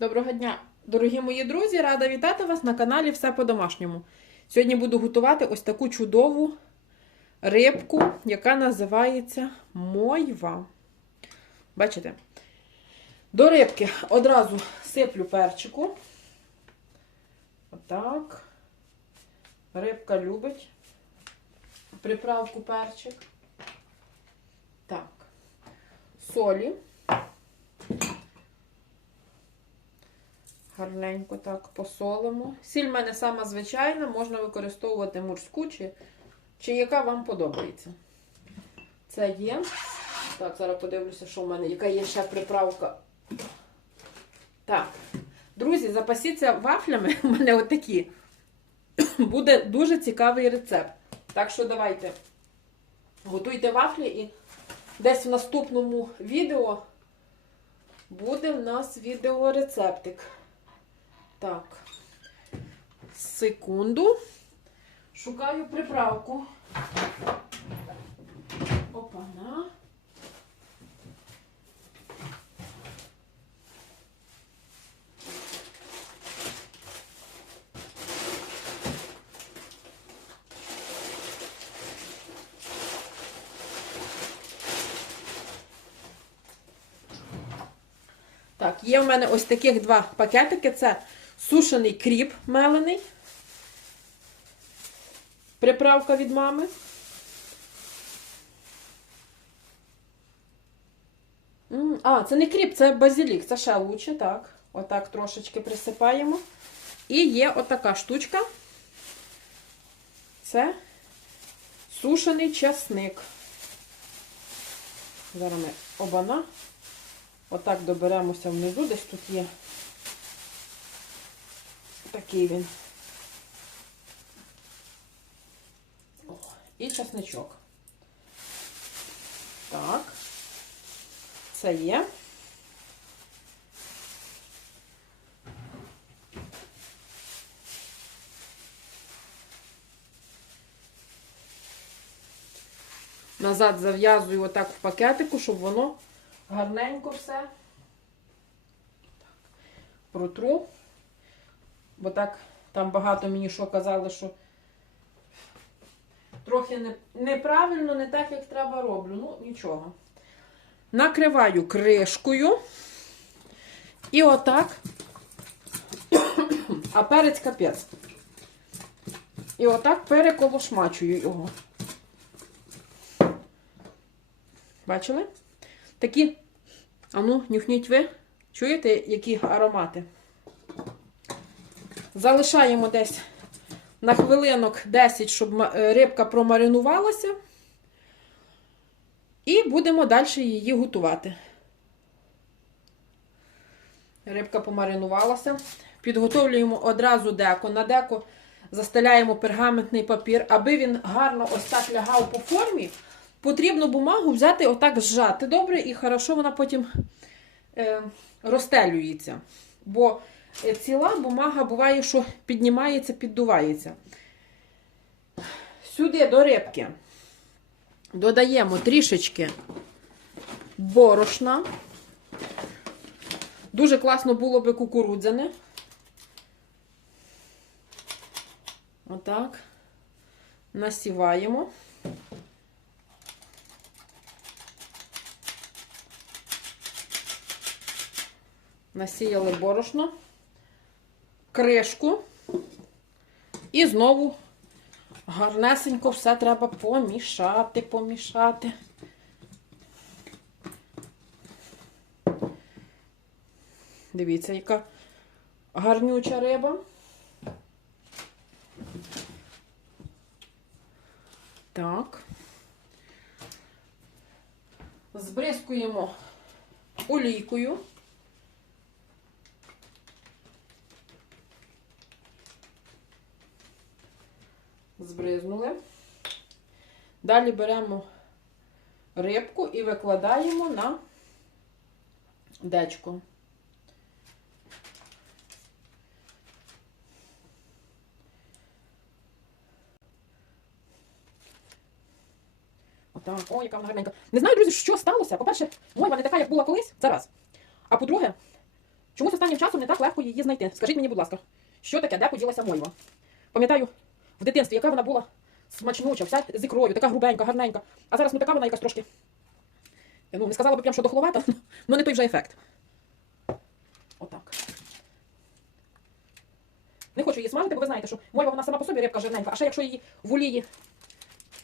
Доброго дня, дорогі мої друзі! Рада вітати вас на каналі Все по-домашньому. Сьогодні буду готувати ось таку чудову рибку, яка називається мойва. Бачите? До рибки одразу сиплю перчику. Отак. Рибка любить приправку перчик. Так. Солі. Гарненько так посолимо. Сіль в мене сама звичайна, можна використовувати морську чи, чи яка вам подобається. Це є. Так, зараз подивлюся, що в мене, яка є ще приправка. Так. Друзі, запасіться вафлями. У мене отакі. Буде дуже цікавий рецепт. Так що давайте готуйте вафлі і десь в наступному відео буде в нас відеорецептик. Так. Секунду. Шукаю приправку. Опана. Так, є в мене ось таких два пакетики. Це сушений кріп мелений. Приправка від мами. А, це не кріп, це базилік, це ще лучше, так. Отак трошечки присипаємо. І є отака штучка. Це сушений часник. Зараз ми обана. Отак доберемося внизу, десь тут є. Такий він. О, і часничок. Так. Це є. Назад зав'язую отак в пакетику, щоб воно гарненько все протру. Бо так там багато мені що казали, що трохи не, неправильно, не так, як треба роблю. Ну, нічого. Накриваю кришкою. І отак. А перець капець. І отак переколошмачую його. Бачили? Такі, а ну, нюхніть ви. Чуєте, які аромати? Залишаємо десь на хвилинок 10, щоб е, рибка промаринувалася. І будемо далі її готувати. Рибка помаринувалася. Підготовлюємо одразу деко. На деко застеляємо пергаментний папір, аби він гарно ось так лягав по формі. Потрібно бумагу взяти, отак зжати добре, і хорошо вона потім е, розстелюється. Бо ціла бумага буває, що піднімається, піддувається. Сюди до рибки додаємо трішечки борошна. Дуже класно було би кукурудзяне. Отак. Насіваємо. Насіяли борошно, кришку. І знову гарнесенько все треба помішати, помішати. Дивіться, яка гарнюча риба. Так. Збризкуємо олійкою. Збризнули. Далі беремо рибку і викладаємо на дечко. Отак, о, яка вона гарненька. Не знаю, друзі, що сталося. По-перше, мойва не така, як була колись, це раз. А по-друге, Чомусь останнім часом не так легко її знайти. Скажіть мені, будь ласка, що таке, де поділася мойва? Пам'ятаю, в дитинстві, яка вона була смачнюча, вся з ікрою, така грубенька, гарненька. А зараз ну така вона якась трошки. Ну, не сказала б прям, що дохловата, але не той вже ефект. Отак. Не хочу її смажити, бо ви знаєте, що мойва вона сама по собі рибка жирненька, а ще якщо її в олії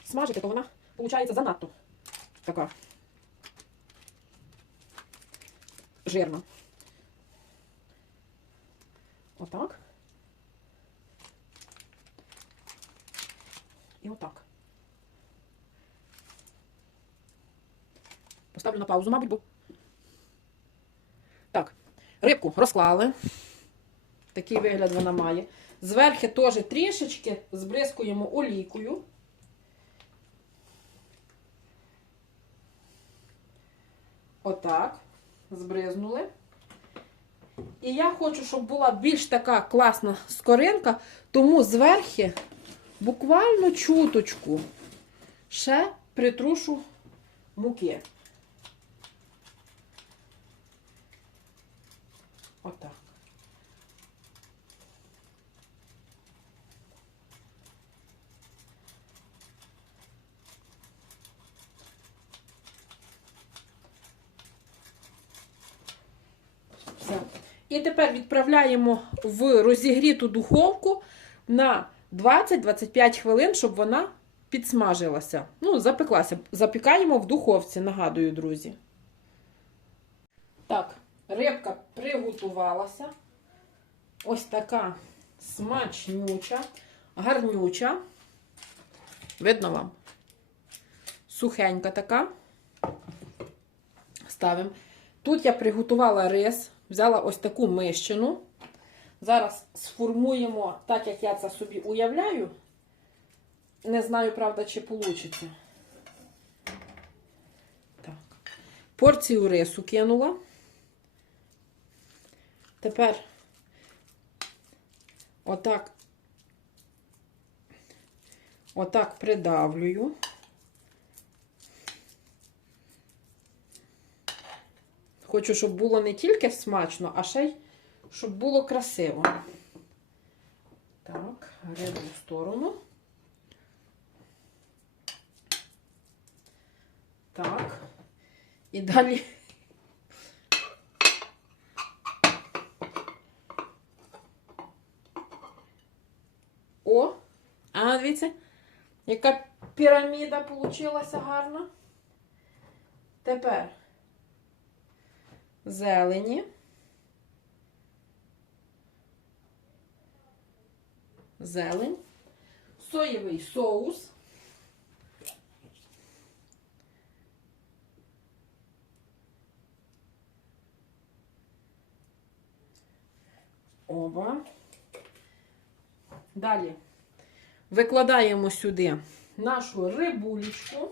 смажити, то вона виходить занадто така жирна. Отак. І отак. Поставлю на паузу, мабуть, бо. Так, рибку розклали. Такий вигляд вона має. Зверхи теж трішечки збризкуємо олійкою. Отак. Збризнули. І я хочу, щоб була більш така класна скоринка, тому зверхи буквально чуточку ще притрушу муки. Отак. Все. І тепер відправляємо в розігріту духовку на 20-25 хвилин, щоб вона підсмажилася. Ну, запеклася. Запікаємо в духовці, нагадую, друзі. Так, рибка приготувалася. Ось така смачнюча, гарнюча. Видно вам? Сухенька така. Ставимо. Тут я приготувала рис, взяла ось таку мищину. Зараз сформуємо так, як я це собі уявляю. Не знаю, правда, чи вийде. Так. Порцію рису кинула. Тепер отак, отак придавлюю. Хочу, щоб було не тільки смачно, а ще й щоб було красиво. Так, рибу в сторону. Так. І далі. О! А, дивіться, яка піраміда получилася гарна. Тепер зелені. Зелень, соєвий соус. Оба. Далі викладаємо сюди нашу рибулечку.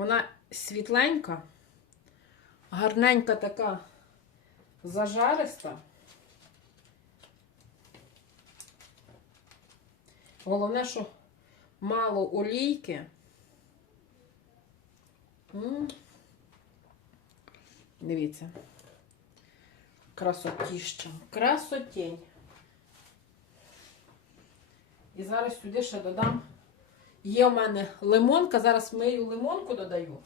Вона світленька, гарненька така зажариста. Головне, що мало олійки. М. Дивіться. Красотіща. Красотень. І зараз сюди ще додам. Є у мене лимонка, зараз мию лимонку додаю.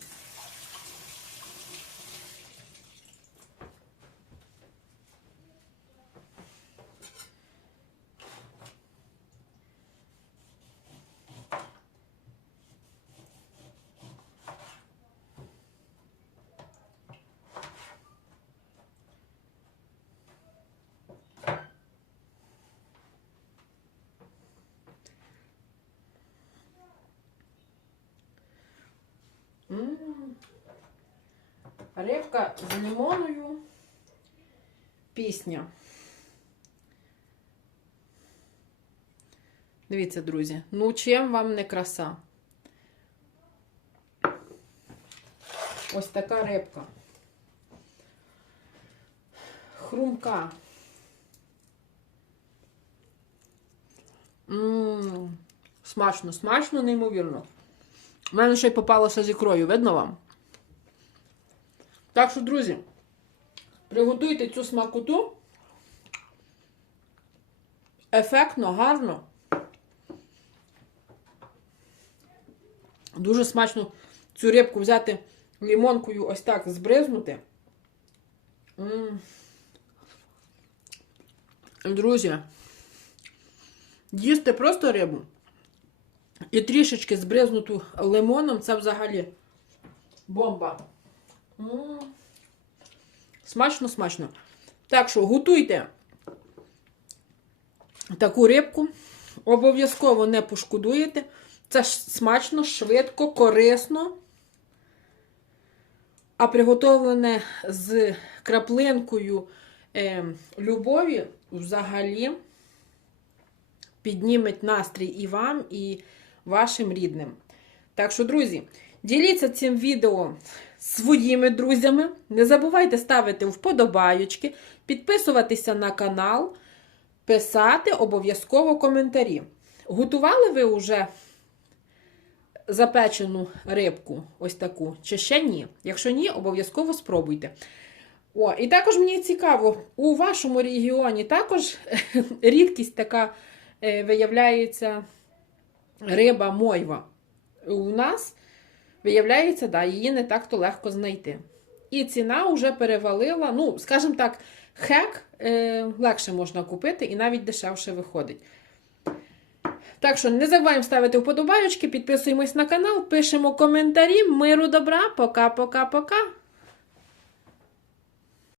М. Рибка з лимоною. Пісня. Дивіться, друзі, ну чим вам не краса? Ось така рибка. Хрумка. Ммм, смачно, смачно, неймовірно. У мене ще й попалося з ікрою, видно вам? Так що, друзі, приготуйте цю смакоту. Ефектно, гарно. Дуже смачно цю рибку взяти лімонкою ось так збризнути. М. Друзі, їсти просто рибу і трішечки збризнуту лимоном це взагалі бомба. Смачно, смачно. Так що готуйте таку рибку. Обов'язково не пошкодуєте. Це смачно, швидко, корисно. А приготовлене з краплинкою е, любові взагалі підніметь настрій і вам, і вашим рідним. Так що, друзі, діліться цим відео своїми друзями. Не забувайте ставити вподобайочки, підписуватися на канал, писати обов'язково коментарі. Готували ви вже запечену рибку, ось таку, чи ще ні? Якщо ні, обов'язково спробуйте. О, і також мені цікаво, у вашому регіоні також рідкість така е, виявляється риба мойва. У нас виявляється, да, її не так-то легко знайти. І ціна вже перевалила, ну, скажімо так, хек е, легше можна купити і навіть дешевше виходить. Так що не забуваємо ставити вподобайочки, підписуємось на канал, пишемо коментарі. Миру добра, пока-пока-пока.